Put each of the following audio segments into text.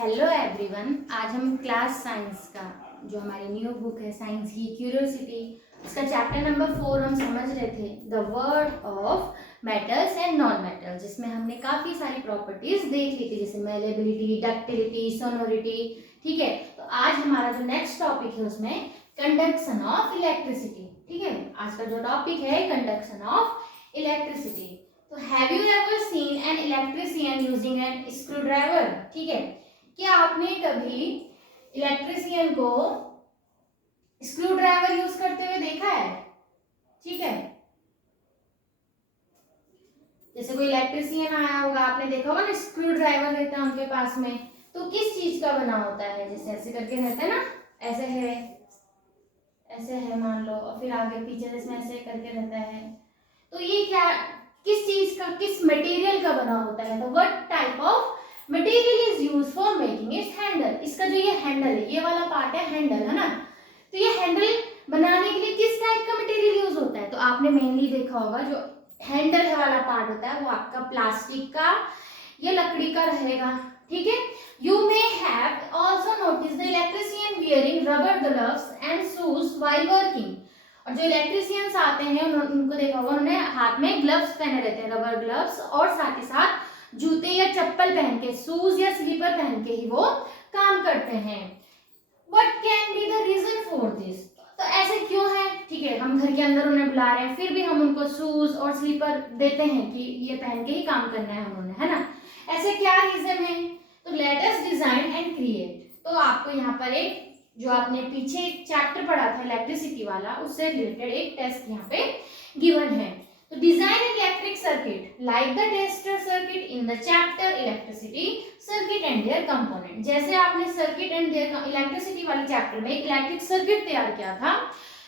Hello everyone. आज हम class science का जो हमारी न्यू बुक है साइंस की क्यूरियोसिटी, उसका चैप्टर नंबर 4 हम समझ रहे थे the word of metals and non metals, जिसमें हमने काफ़ी सारी प्रॉपर्टीज देख ली थी जैसे मेलेबिलिटी, डक्टिलिटी, सोनोरिटी। ठीक है, तो आज हमारा जो नेक्स्ट टॉपिक है उसमें कंडक्शन ऑफ इलेक्ट्रिसिटी। ठीक है, आज का जो टॉपिक है कंडक्शन ऑफ इलेक्ट्रिसिटी। तो have you ever seen an electrician using an screwdriver? ठीक है, क्या आपने कभी इलेक्ट्रिशियन को स्क्रू ड्राइवर यूज करते हुए देखा है? ठीक है, जैसे कोई इलेक्ट्रिशियन आया होगा, आपने देखा होगा ना स्क्रू ड्राइवर रहता है उनके पास में, तो किस चीज का बना होता है? जैसे ऐसे करके रहता है ना, ऐसे है मान लो, और फिर आगे पीछे इसमें ऐसे करके रहता है। तो ये क्या, किस चीज का, किस मटेरियल का बना होता है? तो what type of material is use for making it's handle? इसका जो ये हैंडल है, ये वाला पार्ट है हैंडल, है ना। तो ये हैंडल बनाने के लिए किस टाइप का मटेरियल यूज होता है? तो आपने मेनली देखा होगा जो हैंडल है वाला पार्ट होता है वो आपका प्लास्टिक का या लकड़ी का रहेगा। ठीक है, you may have also notice the electrician wearing rubber gloves and shoes while working. और जो इलेक्ट्रिशियंस आते हैं उनको देखा होगा, उन्होंने हाथ में ग्लव्स पहने रहते हैं, रबर ग्लव्स, और साथ ही साथ जूते या चप्पल पहन के, शूज या स्लीपर पहन के ही वो काम करते हैं। What can be the reason for this? तो ऐसे क्यों है? ठीक है, हम घर के अंदर उन्हें बुला रहे हैं, फिर भी हम उनको शूज और स्लीपर देते हैं कि ये पहन के ही काम करना है उन्होंने, है ना। ऐसे क्या रीजन है? तो let us design and create. तो आपको यहाँ पर एक, जो आपने पीछे एक चैप्टर पढ़ा था इलेक्ट्रिसिटी वाला, उससे रिलेटेड एक टेस्ट यहाँ पे गिवन है। तो design an electric circuit like the tester circuit in the chapter electricity circuit and their component. जैसे आपने सर्किट एंड देयर इलेक्ट्रिसिटी वाले चैप्टर में एक इलेक्ट्रिक सर्किट तैयार किया था,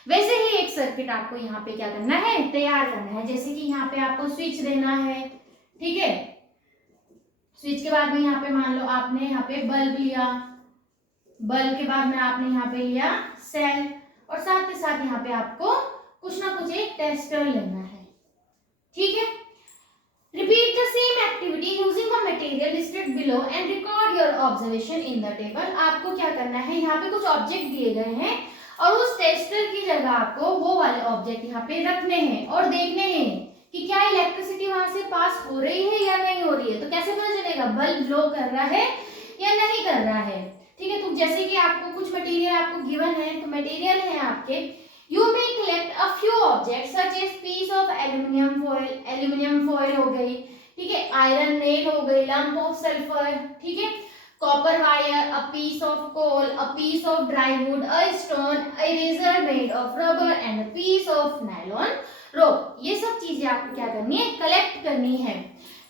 वैसे ही एक सर्किट आपको यहाँ पे क्या करना है, तैयार करना है। जैसे कि यहाँ पे आपको स्विच देना है, ठीक है। स्विच के बाद में यहाँ पे मान लो आपने यहाँ पे बल्ब लिया, बल्ब के बाद में आपने यहाँ पे लिया सेल, और साथ ही साथ यहाँ पे आपको कुछ ना कुछ एक टेस्टर लेना है। ठीक है, repeat the same activity using the material listed below and record your observation in the table। आपको क्या करना है, यहाँ पे कुछ ऑब्जेक्ट दिए गए हैं और उस टेस्टर की जगह आपको वो वाले ऑब्जेक्ट यहाँ पे रखने हैं और देखने हैं कि क्या इलेक्ट्रिसिटी वहां से पास हो रही है या नहीं हो रही है। तो कैसे पता चलेगा बल्ब ग्लो कर रहा है या नहीं कर रहा है? ठीक है, तो जैसे कि आपको कुछ मटेरियल आपको गिवन है, तो मटेरियल है आपके, You may collect a few objects such as piece of aluminium foil हो गई, ठीक है, आयरन नेल हो गई, lump of sulfur, ठीक है, copper wire, a piece of coal, a piece of dry wood, a stone, a razor made of rubber and a piece of nylon rope। ये सब चीजें आपको क्या करनी है, कलेक्ट करनी है।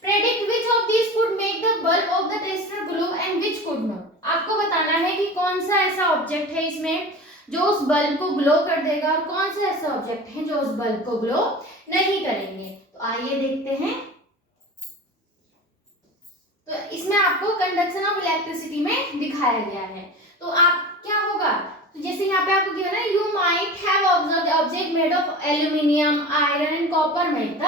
Predict which of these could make the bulb of the tester glow and which could not। आपको बताना है कि कौन सा ऐसा ऑब्जेक्ट है इसमें जो उस बल्ब को ग्लो कर देगा और कौन सा ऐसा ऑब्जेक्ट है जो उस बल्ब को ग्लो नहीं करेंगे। तो आइए देखते हैं। तो इसमें आपको कंडक्शन ऑफ इलेक्ट्रिसिटी में दिखाया गया है। तो आप क्या होगा, तो जैसे यहाँ पे आपको गिवन है, you might have observed object made of aluminium, iron and copper made the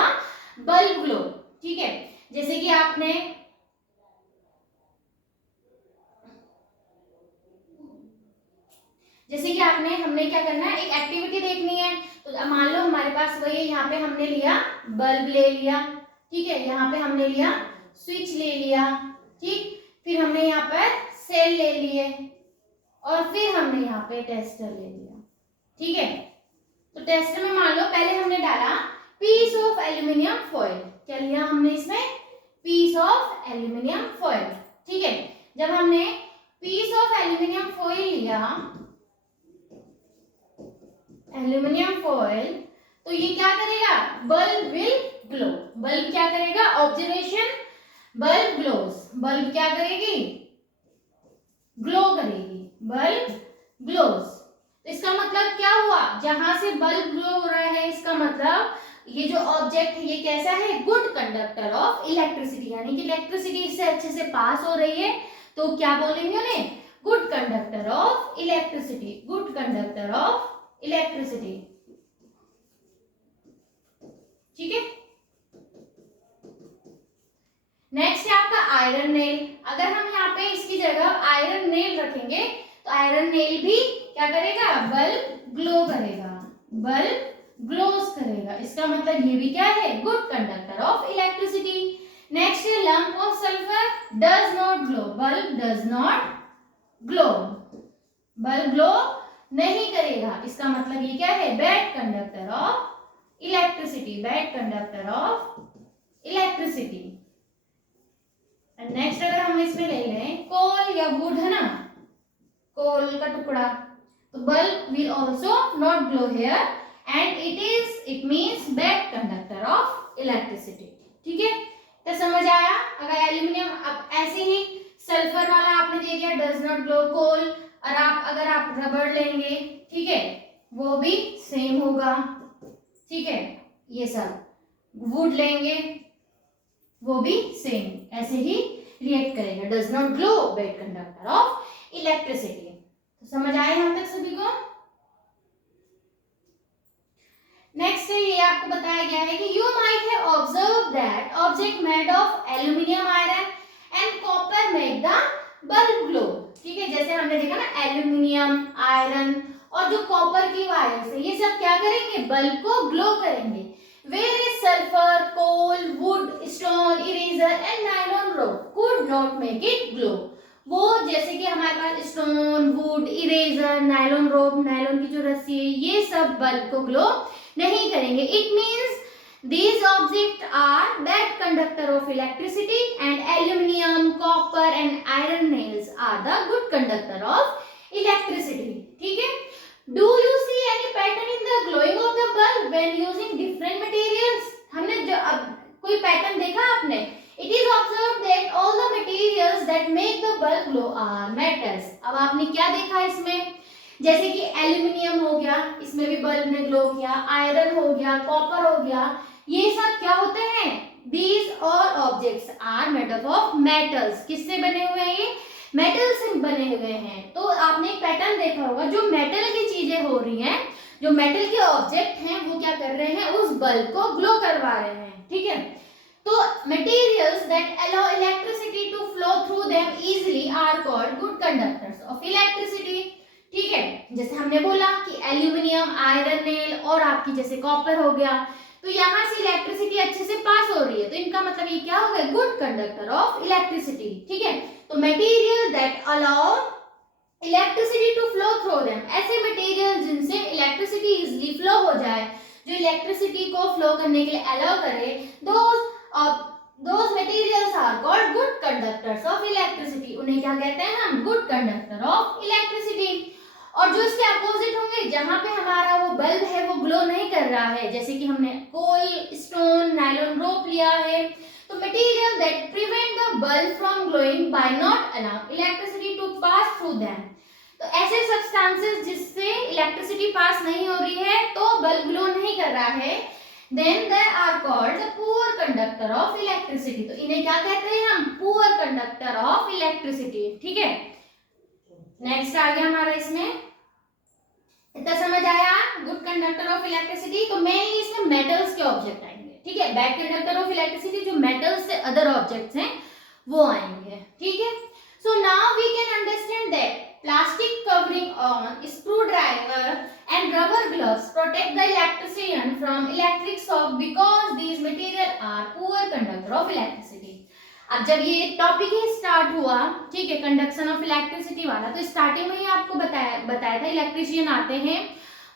bulb glow. ठीक है, जैसे कि आपने हमने क्या करना है, एक एक्टिविटी देखनी है। तो मान लो हमारे पास वही है, यहाँ पे हमने लिया बल्ब ले लिया, ठीक है, यहाँ पे हमने लिया स्विच ले लिया, ठीक, फिर हमने यहाँ पर सेल ले लिए और फिर हमने यहाँ पे टेस्टर ले लिया। ठीक है, तो टेस्टर में मान लो पहले हमने डाला पीस ऑफ एल्यूमिनियम फॉइल। क्या लिया हमने इसमें, पीस ऑफ एल्यूमिनियम फॉइल। ठीक है, जब हमने पीस ऑफ एल्यूमिनियम फॉइल लिया, एल्यूमिनियम फॉइल, तो ये क्या करेगा, बल्ब विल ग्लो। बल्ब क्या करेगा, ऑब्जर्वेशन, बल्ब ग्लोज, बल्ब क्या करेगी, ग्लो करेगी, बल्ब ग्लोज। तो इसका मतलब क्या हुआ, जहां से बल्ब ग्लो हो रहा है, इसका मतलब ये जो ऑब्जेक्ट है ये कैसा है, गुड कंडक्टर ऑफ इलेक्ट्रिसिटी, यानी कि इलेक्ट्रिसिटी इससे अच्छे से पास हो रही है, तो क्या बोलेंगे उन्हें, good conductor of electricity, good conductor of electricity. ठीक है, नेक्स्ट है आपका आयरन नेल, अगर हम यहाँ पे इसकी जगह आयरन नेल रखेंगे तो आयरन नेल भी क्या करेगा, बल्ब ग्लो करेगा, बल्ब ग्लोज करेगा। इसका मतलब ये भी क्या है, good conductor of electricity. Next है lump of sulphur does not glow, bulb does not glow, bulb glow नहीं करेगा। इसका मतलब ये क्या है, bad conductor of electricity, bad conductor of electricity. Next अगर हम इसमें ले लें कोल या वुड है ना, कोल का टुकड़ा, तो bulb will also not glow here and it means bad conductor of electricity. ठीक है, तो समझ आया। अगर एल्यूमिनियम, अब ऐसे ही सल्फर वाला आपने दे दिया डज नॉट ग्लो, कोल, और अगर आप रबड़ लेंगे, ठीक है, वो भी सेम होगा। ठीक है, ये सब वुड लेंगे वो भी सेम ऐसे ही रिएक्ट करेगा, does not glow, bad conductor of electricity. तो समझ आए हम तक सभी को। नेक्स्ट है, ये आपको बताया गया है कि you might have observe that object made of aluminium iron and copper make the bulb glow. ठीक है, जैसे हमने देखा ना, एल्यूमिनियम, आयरन और जो कॉपर की वायर्स है, ये सब क्या करेंगे, बल्ब को ग्लो करेंगे। Where is sulphur, coal, wood, stone, eraser and nylon rope could not make it glow. वो जैसे कि हमारे पास stone, wood, eraser, nylon rope, nylon की जो रस्सी है, ये सब बल्ब को ग्लो नहीं करेंगे। It means these objects are bad conductor of electricity and aluminum, copper and iron nails are the good conductor of electricity. ठीक है, do you see any pattern in the glowing of the bulb when using different materials? हमने जो अब कोई pattern देखा आपने? It is observed that all the materials that make the bulb glow are metals. अब आपने क्या देखा इसमें, जैसे कि एल्यूमिनियम हो गया, इसमें भी बल्ब ने ग्लो किया, आयरन हो गया, कॉपर हो गया, ये सब क्या होते हैं, these all objects are made up of metals. किससे बने हुए हैं, ये मेटल से बने हुए हैं। तो आपने एक पैटर्न देखा होगा, जो मेटल की चीजें हो रही हैं, जो मेटल के ऑब्जेक्ट हैं, वो क्या कर रहे हैं, उस बल्ब को ग्लो करवा रहे हैं। ठीक है, तो materials that allow electricity to flow through them easily are called good conductors of electricity. ठीक है, जैसे हमने बोला कि एल्यूमिनियम, आयरन नेल और आपकी जैसे कॉपर हो गया, तो यहाँ से इलेक्ट्रिसिटी अच्छे से पास हो रही है, तो इनका मतलब ये क्या हो गया, गुड कंडक्टर ऑफ इलेक्ट्रिसिटी। ठीक है, तो material that allow electricity to flow through them, ऐसे मटेरियल जिनसे इलेक्ट्रिसिटी इजीली फ्लो हो जाए, जो इलेक्ट्रिसिटी को फ्लो करने के लिए अलाउ करे, those materials are called good conductors of electricity. उन्हें क्या कहते हैं हम, गुड कंडक्टर ऑफ इलेक्ट्रिसिटी। और जो इसके अपोजिट होंगे, जहां पे हमारा वो बल्ब है वो ग्लो नहीं कर रहा है, जैसे कि हमने कोल, स्टोन, नायलॉन रोप लिया है, तो material that prevent the bulb from glowing by not allow electricity to pass through them. तो ऐसे सब्सटेंसेस जिससे इलेक्ट्रिसिटी पास नहीं हो रही है, तो बल्ब ग्लो नहीं कर रहा है, then they are called the poor conductor of electricity. तो इन्हें क्या कहते हैं हम, poor conductor of electricity. ठीक है, नेक्स्ट आ गया हमारा, इसमें इतना समझ आया, गुड कंडक्टर ऑफ इलेक्ट्रिसिटी। तो मेनली इसमें मेटल्स के ऑब्जेक्ट आएंगे। ठीक है, बैड कंडक्टर ऑफ इलेक्ट्रिसिटी जो मेटल्स से अदर ऑब्जेक्ट्स हैं वो आएंगे। ठीक है, so now we can understand that plastic covering on screwdriver and rubber gloves protect the electrician from electric shock because these materials are poor conductor of electricity. अब जब ये टॉपिक ही start हुआ, ठीक है, कंडक्शन ऑफ इलेक्ट्रिसिटी वाला, तो starting में ही आपको बताया था इलेक्ट्रिशियन आते हैं,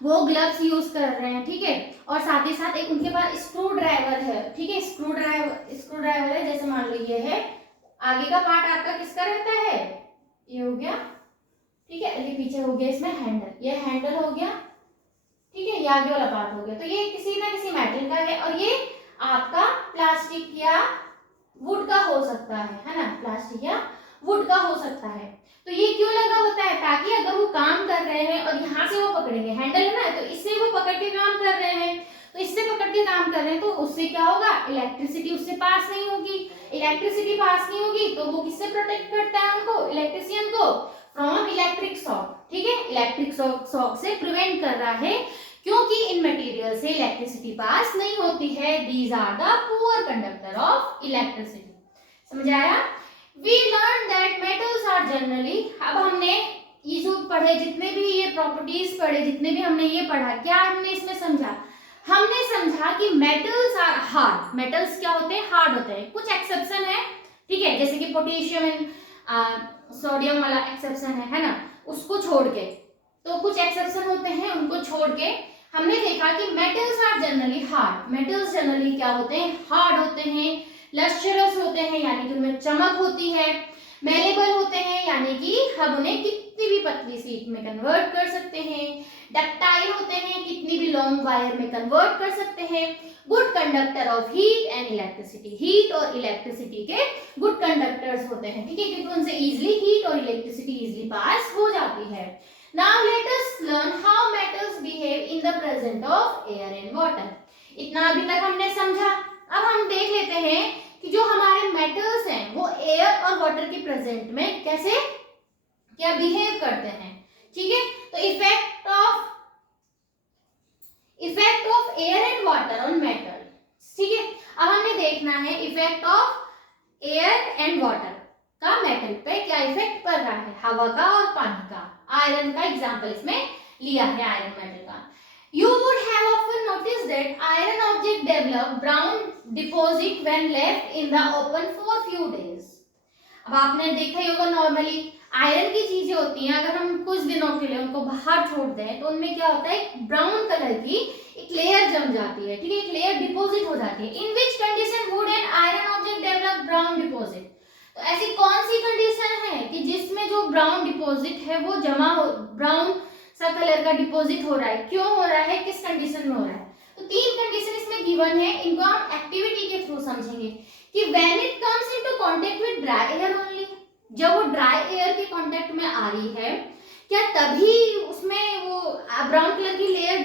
वो ग्लव्स यूज कर रहे हैं। ठीक है, और साथ ही साथ एक उनके पास स्क्रू ड्राइवर है। ठीक है, स्क्रू ड्राइवर है, जैसे मान लो ये है, आगे का पार्ट आपका किसका रहता है, ये हो गया। ठीक है, ये पीछे हो गया इसमें हैंडल, ये हैंडल हो गया। ठीक है, ये आगे वाला पार्ट हो गया, तो ये किसी ना किसी मेटल का है, और ये आपका प्लास्टिक या वुड का हो सकता है ना, प्लास्टिक या वुड का हो सकता है। तो ये क्यों लगा होता है, ताकि अगर वो काम कर रहे हैं और यहाँ से वो पकड़ेंगे, हैंडल है ना, तो इससे वो पकड़ के काम कर रहे हैं, तो इससे पकड़ के काम कर रहे हैं, तो उससे क्या होगा, इलेक्ट्रिसिटी उससे पास नहीं होगी। इलेक्ट्रिसिटी पास नहीं होगी तो वो किससे प्रोटेक्ट करता है उनको, इलेक्ट्रिशियन को, फ्रॉम इलेक्ट्रिक शॉक। ठीक है, इलेक्ट्रिक शॉक से प्रिवेंट कर रहा है, क्योंकि इन मटेरियल से इलेक्ट्रिसिटी पास नहीं होती है। These are the poor conductor of electricity. समझ आया। We learn that metals are generally, अब हमने ये जो पढ़े, जितने भी ये प्रॉपर्टीज पढ़े, जितने भी हमने ये पढ़ा, क्या हमने इसमें समझा? हमने समझा कि मेटल्स आर हार्ड। मेटल्स क्या होते हैं? हार्ड होते हैं। कुछ एक्सेप्शन है, ठीक है, जैसे कि पोटेशियम एंड सोडियम वाला एक्सेप्शन है ना, उसको छोड़ के, तो कुछ एक्सेप्शन होते हैं, उनको छोड़ के हमने देखा कि metals are generally hard. Metals generally क्या होते हैं? हार्ड होते हैं, लस्ट्रस होते हैं, यानी कि उनमें चमक होती है, मेलेबल होते हैं, यानी कि हम उन्हें कितनी भी पतली शीट में कन्वर्ट कर सकते हैं, डक्टाइल होते हैं, कितनी भी लॉन्ग वायर में कन्वर्ट कर सकते हैं, good conductor of heat and electricity, heat और इलेक्ट्रिसिटी के गुड कंडक्टर्स होते हैं, ठीक है, क्योंकि उनसे इजिली हीट और इलेक्ट्रिसिटी इजिली पास हो जाती है। Now let us learn how metals behave in the presence of air and water. इतना अभी तक हमने समझा। अब हम देख लेते हैं कि जो हमारे मेटल्स हैं वो एयर और वाटर के प्रेजेंट में कैसे क्या बिहेव करते हैं, ठीक है। तो effect of air and water on metal, ठीक है। अब हमने देखना है effect of air and water का मेटल पे क्या इफेक्ट पड़ रहा है, हवा का और पानी का। आयरन का एग्जांपल इसमें लिया है, आयरन मेटल का। You would have often noticed that iron object develop brown deposit when left in the open for few days. अब आपने देखा ही होगा, नॉर्मली आयरन की चीजें होती हैं, अगर हम कुछ दिनों के लिए उनको बाहर छोड़ दें तो उनमें क्या होता है, ब्राउन कलर की एक लेयर जम जाती है, ठीक है, एक लेयर डिपॉजिट हो जाती है। In which condition would an iron object develop brown deposit? तो ऐसी कौन सी कंडीशन है कि जिसमें जो ब्राउन डिपॉजिट है वो जमा हो, ब्राउन सा कलर का डिपॉजिट हो रहा है, क्यों हो रहा है, किस कंडीशन में हो रहा है? तो तीन कंडीशन इसमें गिवन है, इनको हम एक्टिविटी के थ्रू समझेंगे कि when it comes into contact with dry air only, जब वो ड्राई एयर के कांटेक्ट में आ रही है, क्या तभी उसमें वो ब्राउन कलर की लेयर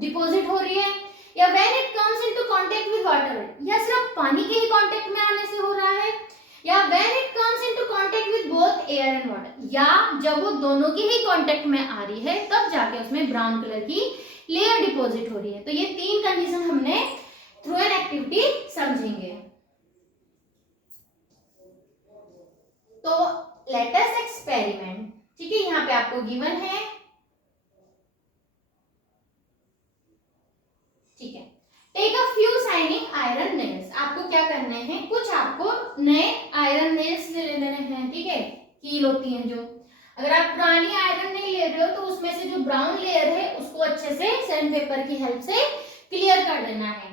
डिपॉजिट हो रही है, या when it comes into contact with water, या सिर्फ पानी के ही कांटेक्ट में आने से हो रहा है, या when it comes into contact with both air and water, या जब वो दोनों के ही कांटेक्ट में आ रही है तब जाके उसमें ब्राउन कलर की लेयर डिपॉजिट हो रही है। तो ये तीन कंडीशन हमने थ्रू एन एक्टिविटी समझेंगे। तो लेट अस एक्सपेरिमेंट, ठीक है, यहाँ पे आपको गिवन है, ठीक है। Take a few shining iron nails, आपको क्या करने हैं, कुछ आपको नए आयरन नेल्स ले लेने हैं, ठीक है, कील होती हैं जो, अगर आप पुरानी आयरन नेल ले रहे हो तो उसमें से जो ब्राउन लेयर है उसको अच्छे से सैंड पेपर की हेल्प से क्लियर कर देना है।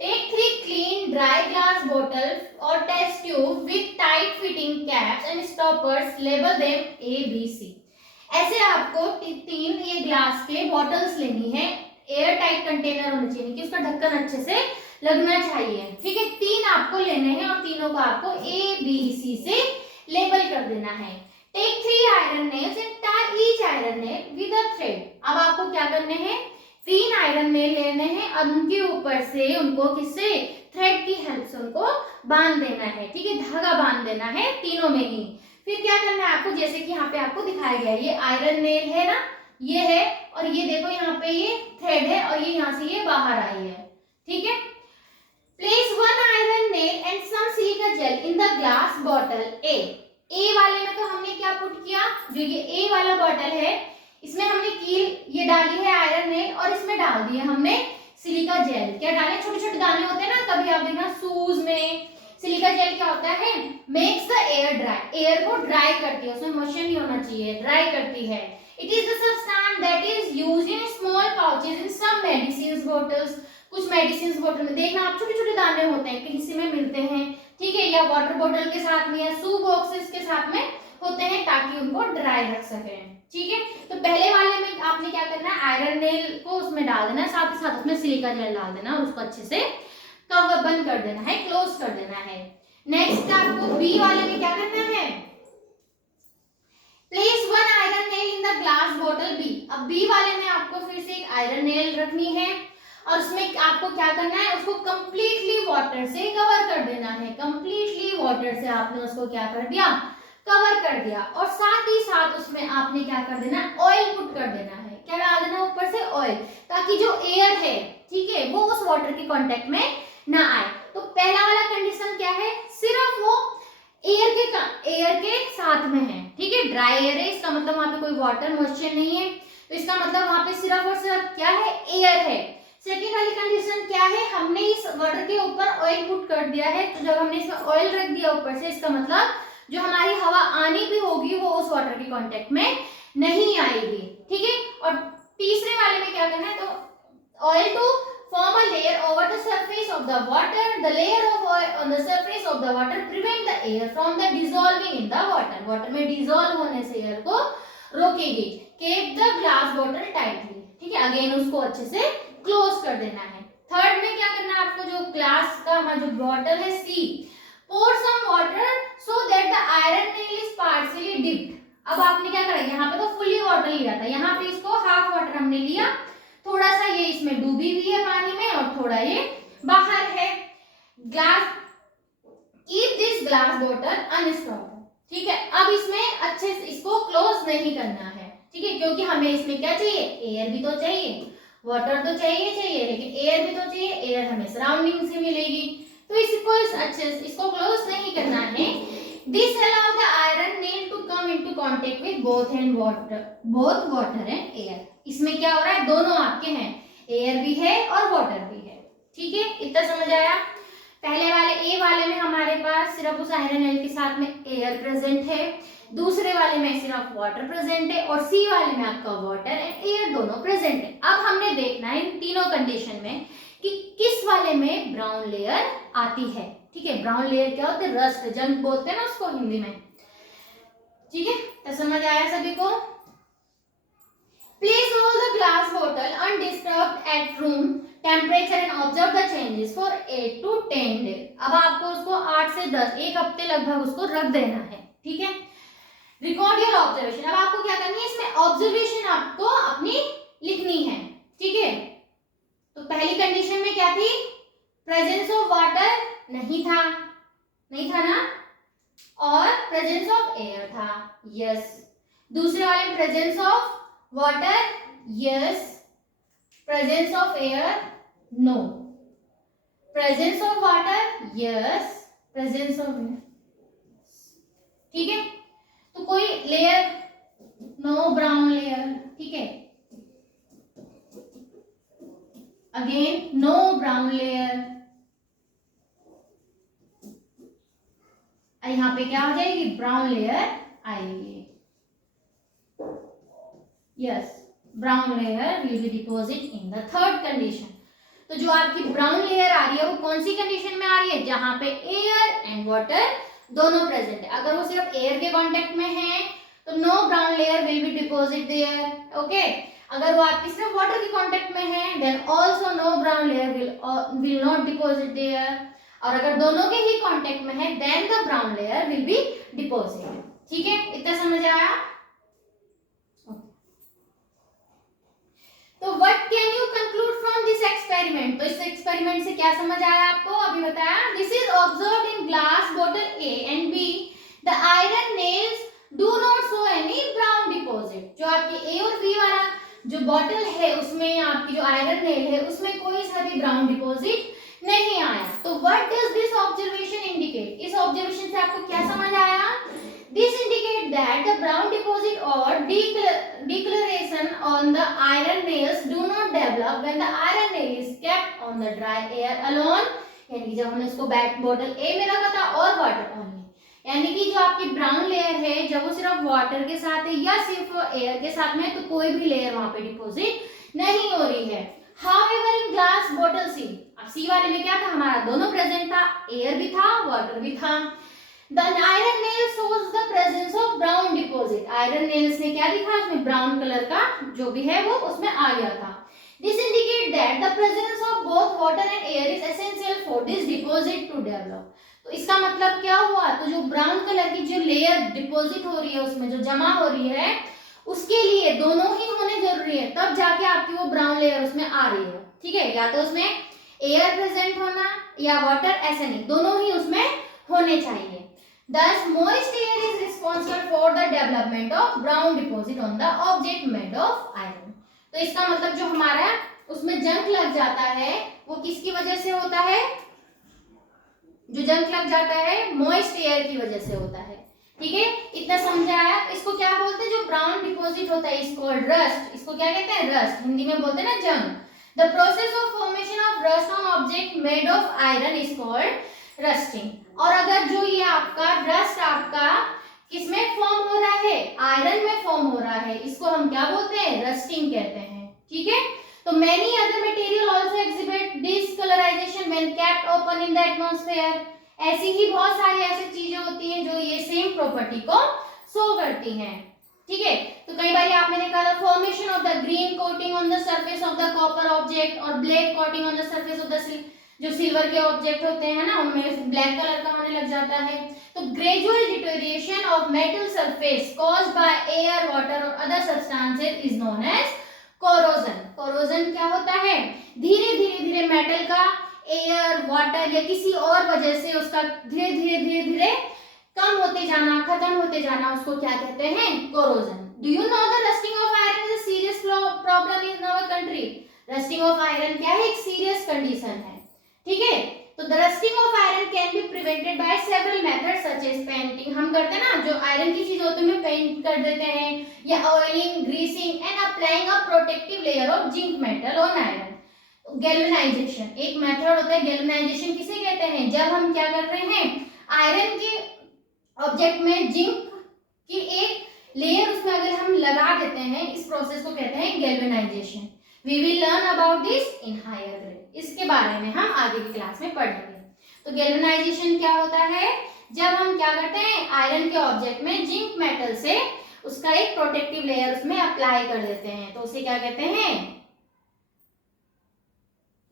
Take 3 clean dry glass bottle और test tube with tight fitting caps and stoppers, label them A B C। ऐसे आपको 3 ये ग्लास के बॉटल्स लेनी है, एयर टाइट कंटेनर होना चाहिए कि उसका ढक्कन अच्छे से लगना चाहिए, ठीक है। 3 आपको लेने हैं और तीनों को आपको A B C से लेबल कर देना है। Take 3 iron nails and tie each iron nail with a thread. अब आपको क्या करने हैं, 3 आयरन नेल लेने हैं और उनके ऊपर से उनको किससे, थ्रेड की हेल्प से उनको बांध देना है, ठीक है, धागा बांध देना है तीनों में ही। फिर क्या करना है आपको, जैसे कि यहाँ पे आपको दिखाया गया, ये आयरन नेल है ना, ये है, और ये देखो यहाँ पे ये थ्रेड है और ये यहाँ से ये बाहर आई है, ठीक है। Place 1 iron nail and some silica gel in the glass bottle A वाले में तो हमने क्या पुट किया, जो ये ए वाला बॉटल है इसमें हमने कील ये डाली है आयरन नेल और इसमें डाल दिया हमने सिलिका जेल। क्या डाले, छोटे छोटे दाने होते हैं ना, कभी आप देखना शूज में सिलिका जेल क्या होता है, makes the air dry, air को ड्राई करती है, उसमें मॉइस्चर नहीं होना चाहिए, ड्राई करती है। It is the substance that is used in small pouches in some medicines bottles। कुछ मेडिसिन बोतल में देखना आप छोटे छोटे दाने होते हैं, किसी में मिलते हैं, ठीक है, या वाटर बोतल के साथ में या शू बॉक्सेस के साथ में होते हैं ताकि उनको ड्राई रख सकें, ठीक है। तो पहले वाले में आपने क्या करना है, आयरन नेल को उसमें डाल देना है, साथ ही साथ उसमें सिलिका जेल डाल देना और उसको अच्छे से कवर बंद कर देना है, क्लोज कर देना है। नेक्स्ट आपको बी वाले में क्या करना है, place 1 iron nail in the glass bottle B. अब बी वाले में आपको फिर से एक आयरन नेल रखनी है और उसमें आपको क्या करना है, उसको कंप्लीटली वाटर से कवर कर देना है, कंप्लीटली वाटर से आपने उसको क्या कर दिया, कवर कर दिया, और साथ ही साथ उसमें आपने क्या कर देना है, ऑयल पुट कर देना है। क्या डाल देना ऊपर से, ऑयल, ताकि जो एयर है, ठीक है, वो उस वाटर के कांटेक्ट में ना आए। तो पहला वाला कंडीशन क्या है, सिर्फ वो एयर में है, ठीक है, ड्राई एयर है, इसका मतलब वहां पे कोई वाटर मॉइस्चर नहीं है, तो इसका मतलब वहां पे सिर्फ और सिर्फ क्या है, एयर है। सेकेंड वाली कंडीशन क्या है, हमने इस वाटर के ऊपर ऑयल पुट कर दिया है, तो जब हमने इसमें ऑयल रख दिया ऊपर से, इसका मतलब जो हमारी हवा आनी भी होगी वो उस वाटर के कांटेक्ट में नहीं आएगी, ठीक है। और तीसरे वाले में क्या करना है, तो oil to form a layer over the surface of the water. The layer of oil on the surface of the water prevent the air from the dissolving in the water. Water में dissolve होने से air को रोकेगी. Keep the glass bottle tightly. ठीक है, again उसको अच्छे से close कर देना है। थर्ड में क्या करना है आपको, जो ग्लास का हमारा जो बॉटल है सी, pour some water so that the iron nail is partially dipped. अब आपने क्या करा, यहाँ पे तो फुली वाटर लिया था, यहाँ पे इसको हाफ वाटर हमने लिया, थोड़ा सा ये इसमें डूबी हुई है पानी में और थोड़ा ये बाहर है। Glass, keep this glass bottle unstopped, ठीक है। अब इसमें अच्छे से इसको क्लोज नहीं करना है, ठीक है, क्योंकि हमें इसमें क्या चाहिए, एयर भी तो चाहिए, वाटर तो चाहिए, लेकिन एयर भी तो चाहिए, एयर हमें सराउंडिंग से मिलेगी, तो इसको अच्छे से इसको क्लोज नहीं करना है। This allow the iron nail to come into contact with both water and air. इसमें क्या हो रहा है, दोनों आपके हैं, एयर भी है और वाटर भी है, ठीक है, इतना समझ आया। पहले वाले ए वाले में हमारे पास सिर्फ उस आयरन नेल के साथ में एयर प्रेजेंट है, दूसरे वाले में सिर्फ वाटर प्रेजेंट है, और सी वाले में आपका वाटर एंड एयर दोनों प्रेजेंट है। अब हमने देखना है इन तीनों कंडीशन में कि किस वाले में ब्राउन लेयर आती है, ठीक है। ब्राउन लेयर क्या होते हैं, रस्ट, जंग बोलते हैं ना उसको हिंदी में, ठीक है, तो समझ आया सभी को। Place all the glass bottle undisturbed at room temperature and observe the changes for 8 to 10 days. अब आपको उसको 8 से 10, एक हफ्ते लगभग उसको रख देना है, ठीक है। Record your observation. अब आपको क्या करनी है, इसमें ऑब्जर्वेशन आपको अपनी लिखनी है, ठीक है। तो पहली कंडीशन में क्या थी, प्रेजेंस ऑफ वाटर नहीं था ना, और प्रेजेंस ऑफ एयर था, यस। दूसरे वाले में presence of water, yes. Presence of air, no. Presence of water, yes. Presence of air, ठीक है। तो कोई लेयर, नो ब्राउन लेयर, ठीक है, अगेन नो ब्राउन लेयर। यहाँ पे क्या हो जाएगी, ब्राउन लेयर आएगी, yes, brown layer will be deposit in the third condition। तो जो आपकी ब्राउन लेयर आ रही है वो कौन सी कंडीशन में आ रही है, जहां पे एयर एंड वाटर दोनों प्रेजेंट है। अगर वो सिर्फ एयर के कांटेक्ट में है तो no brown layer will be deposit there, okay. अगर वो आपकी सिर्फ वाटर के कांटेक्ट में है then also no brown layer will not deposit there, और अगर दोनों के ही कांटेक्ट में है then the brown layer will be deposit, ठीक है, इतना समझ आया। तो what can you conclude from this experiment, तो इस एक्सपेरिमेंट से क्या समझ आया आपको, अभी बताया। This is observed in glass bottle A and B, the iron nails do not show any brown deposit. जो आपके ए और बी वाला जो बॉटल है उसमें आपकी जो आयरन नेल है उसमें कोई सा भी ब्राउन डिपॉजिट नहीं आया। तो what does this observation indicate, इस ऑब्जर्वेशन से आपको क्या समझ आया, this indicate that the brown deposit or decoloration on the iron nails do not develop when the iron nail is kept on the dry air alone, यानी जब हमने उसको बैट बॉटल ए में रखा था और वाटर ओनली, यानी कि जो आपकी ब्राउन लेयर है जब वो सिर्फ वाटर के साथ है या सिर्फ एयर के साथ में, तो कोई भी लेयर वहां पे डिपोजिट नहीं हो रही है। However in glass bottle C, अब सी वाले में क्या था, हमारा दोनों प्रेजेंट था, एयर भी था वाटर भी था। The iron nail shows the presence of brown deposit. Iron nails ने क्या दिखा, उसमें ब्राउन कलर का जो भी है वो उसमें आ गया था। This indicate that the presence of both water and air is essential for this deposit to develop. तो इसका मतलब क्या हुआ, तो जो ब्राउन कलर की जो लेयर डिपोजिट हो रही है उसमें जो जमा हो रही है उसके लिए दोनों ही होने जरूरी है, तब जाके आपकी वो ब्राउन लेयर उसमें आ रही है, ठीक है। या तो उसमें एयर प्रेजेंट होना या वाटर, ऐसे नहीं, दोनों ही उसमें होने चाहिए। Thus, moist air is responsible for the development of brown deposit on the object made of iron. तो इसका मतलब जो हमारा उसमें जंग लग जाता है वो किसकी वजह से होता है, जो जंग लग जाता है moist air की वजह से होता है, ठीक है, इतना समझा है। इसको क्या बोलते हैं, जो ब्राउन डिपॉजिट होता है इसको रस्ट, इसको क्या कहते हैं, रस्ट, हिंदी में बोलते हैं ना जंग। The process of formation of rust on object made of iron is called rusting. और अगर जो ये आपका रस्ट आपका किसमें फॉर्म हो रहा है, आयरन में फॉर्म हो रहा है, इसको हम क्या बोलते हैं, रस्टिंग कहते हैं। ठीक है, तो many other material also exhibit discolourisation when kept open in the atmosphere. ऐसी ही बहुत सारी ऐसी चीजें होती हैं जो ये सेम प्रॉपर्टी को शो करती हैं। ठीक है, तो कई बार आपने देखा था formation of the green coating on the surface of the copper object और black coating on the surface of the जो सिल्वर के ऑब्जेक्ट होते हैं ना, उनमें ब्लैक कलर का होने लग जाता है। तो gradual deterioration of metal surface caused by air, water और other substances is known as corrosion. Corrosion क्या होता है, धीरे धीरे मेटल का एयर, वाटर या किसी और वजह से उसका धीरे धीरे कम होते जाना, खत्म होते जाना, उसको क्या कहते हैं, corrosion. Do you know the rusting of iron is a serious problem in our country. Rusting of iron क्या है, एक सीरियस कंडीशन है। ठीक है, तो the rusting of iron can be prevented by several methods such as painting. हम करते हैं ना, जो आयरन की चीज होती है पेंट कर देते हैं, या oiling, greasing and applying a protective layer of zinc metal on iron. Galvanisation एक मेथड होता है। गैल्वेनाइजेशन किसे कहते हैं, जब हम क्या कर रहे हैं, आयरन के ऑब्जेक्ट में जिंक की एक लेयर उसमें अगर हम लगा देते हैं, इस प्रोसेस को कहते हैं galvanization. We will learn about this in higher grade, इसके बारे में हम आगे की क्लास में पढ़ेंगे। तो गैल्वेनाइजेशन क्या होता है, जब हम क्या करते हैं, आयरन के ऑब्जेक्ट में जिंक मेटल से उसका एक प्रोटेक्टिव लेयर उसमें अप्लाई कर देते हैं, तो उसे क्या कहते हैं,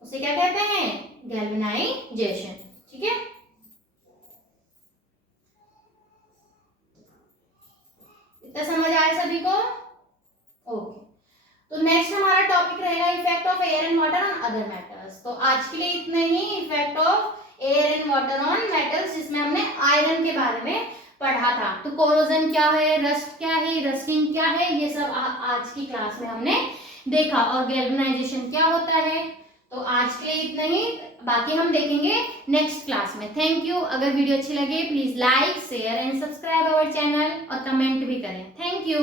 उसे क्या कहते हैं, गैल्वेनाइजेशन। ठीक है, इतना समझ आया सभी को। ओके, तो नेक्स्ट हमारा टॉपिक रहेगा effect of air and water on other metals. तो आज के लिए इतना ही, effect of air and water on metals, जिसमें हमने आयरन के बारे में पढ़ा था। तो कोरोजन क्या है, रस्ट क्या है, रस्टिंग क्या है, ये सब आज की क्लास में हमने देखा। और गैल्वेनाइजेशन क्या होता है। तो आज के लिए इतना ही, बाकी हम देखेंगे नेक्स्ट क्लास में। Thank you. अगर वीडियो अच्छी लगे please like, share and subscribe our channel और कमेंट भी करें। Thank you.